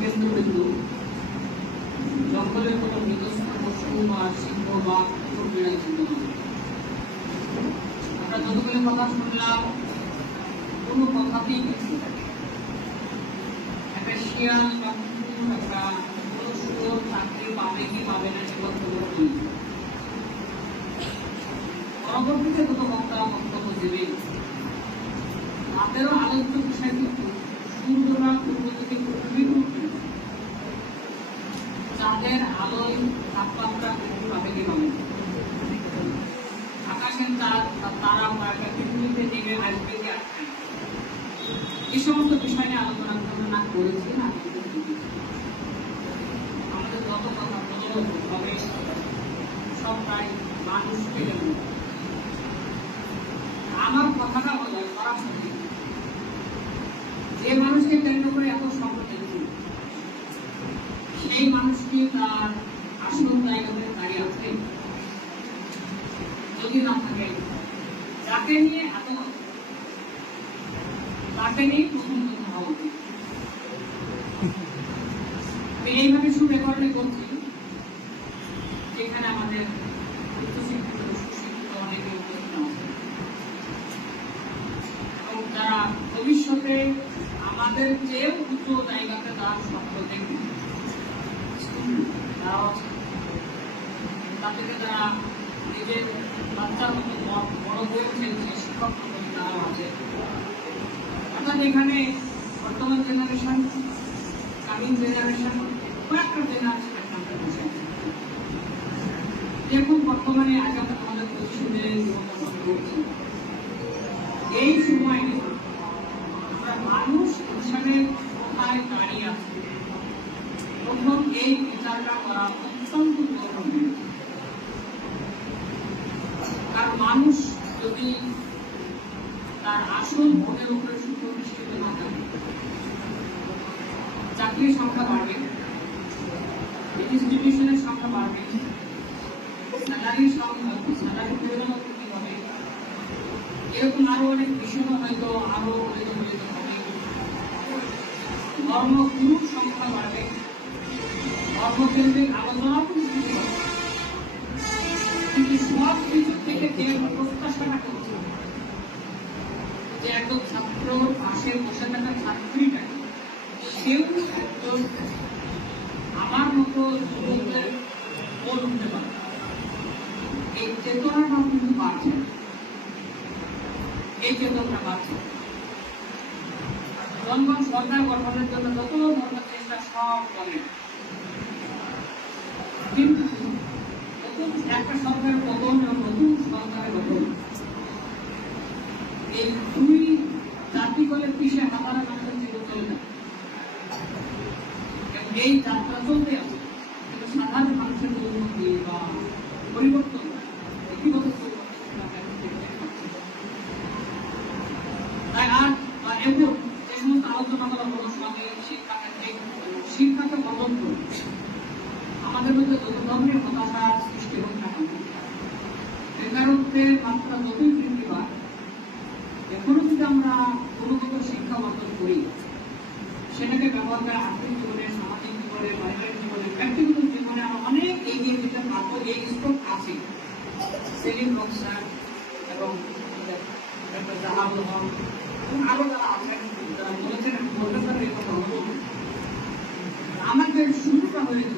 কেন্দ্রবিন্দু জঙ্গলের কোনো বিধ্বস্ত পশু বা সিংহ বা কুকুর বিড়াল ছিল না। আমরা যতগুলো কথা শুনলাম কোনো কথাতেই কিছু একটা শিয়াল বা কুকুর একটা কোনো সুন্দর চাকরি পাবে কি পাবে না সেগুলো খবর নেই। পরবর্তীতে কোনো বক্তব্য দেবে তাদেরও আলোচ্য বিষয় কিন্তু সূর্যরা পূর্ব থেকে পৃথিবী যাদের আলোয় তাপমাত্রা বৃদ্ধি পাবে কি পাবে আকাশের তারা পৃথিবীতে নেমে আসবে কি আসবে এই সমস্ত বিষয় নিয়ে আলোচনা করেছি না আমাদের যত কথা তবে সব প্রায় মানুষকে আমার কথাটা বলে সরাসরি যে মানুষকে কেন্দ্র করে এত সংকট সেই মানুষটি তার আসল জায়গাতে দাঁড়িয়ে আছে যদি না থাকে যাকে নিয়ে এত তাকে নিয়ে প্রথম হওয়া উচিত। এইভাবে সুরেকর্ডে করছি যেখানে আমাদের উচ্চশিক্ষিত সুশিক্ষিত অনেকে উপস্থিত আছে এবং যারা ভবিষ্যতে আমাদের যে উচ্চ জায়গাতে যাওয়ার স্বপ্ন দেখবে তাদেরকে যারা নিজের বাচ্চার মতো বড় হয়েছেন যে শিক্ষক তারা আছে অর্থাৎ এখানে বর্তমান জেনারেশন কামিং জেনারেশন কয়েকটা জেনারেশন একটা বসে আছে। দেখুন বর্তমানে আজ আমরা আমাদের পশ্চিমে জীবনযাপন করছি এই সময় আমরা মানুষ হিসাবে কোথায় দাঁড়িয়ে আছে প্রথম এই বিচারটা করা অত্যন্ত জরুরি। কারণ মানুষ যদি তার আসল ভোটের উপরে সুপ্রতিষ্ঠিত না থাকে চাকরির সংখ্যা বাড়বে, ইনস্টিটিউশনের সংখ্যা বাড়বে, স্যালারির স্যালারি পরিমাণ বৃদ্ধি হবে, এরকম আরো অনেক বিষয় হয়তো আরো পরিচালিত হবে, ধর্মগুরুর সংখ্যা বাড়বে, ধর্মকেন্দ্রিক আলোচনা কিন্তু সব কিছু থেকে যে প্রত্যাশাটা করছে যে একজন ছাত্র পাশে বসে থাকা ছাত্রীটা সেও একজন আমার মতো যুবকদের বোন হতে পারে। এই চেতনাটা কিন্তু বাড়ছে, এই চেতনাটা বাড়ছে। জনগণ সরকার গঠনের জন্য যত ধরনের চেষ্টা সব করে, কিন্তু নতুন একটা সরকারের পতন এবং নতুন সরকারের গঠন, এই দুই জাতি বলে পিছিয়ে হাতারা মানুষের জীবন চলে যায়। এই যাত্রা চলতে আছে, কিন্তু সাধারণ মানুষের উন্নতি বা পরিবর্তন, ব্যক্তিগত তাই আর এখন যে সমস্ত আলোচনা করা হলো সঙ্গে শিক্ষাকে বদল করে আমাদের মধ্যে যত ধরনের হতাশা সৃষ্টি হোক না কেন, বেকারত্বের মাত্রা যতই বৃদ্ধি পায়, এখনো যদি আমরা গুণগত শিক্ষা অর্জন করি, সেটাকে ব্যবহার করে আর্থিক জীবনে, সামাজিক জীবনে, পারিবারিক জীবনে, ব্যক্তিগত জীবনে আমরা অনেক এগিয়ে যেতে পারবো। এই স্কোপ আছে। সেলিম হক স্যার এবং ডক্টর জাহাবুল হক এবং আরো যারা আছেন যারা বলেছেন, বলতে পারেন এই কথা হলো আমাদের শুরুটা হয়েছে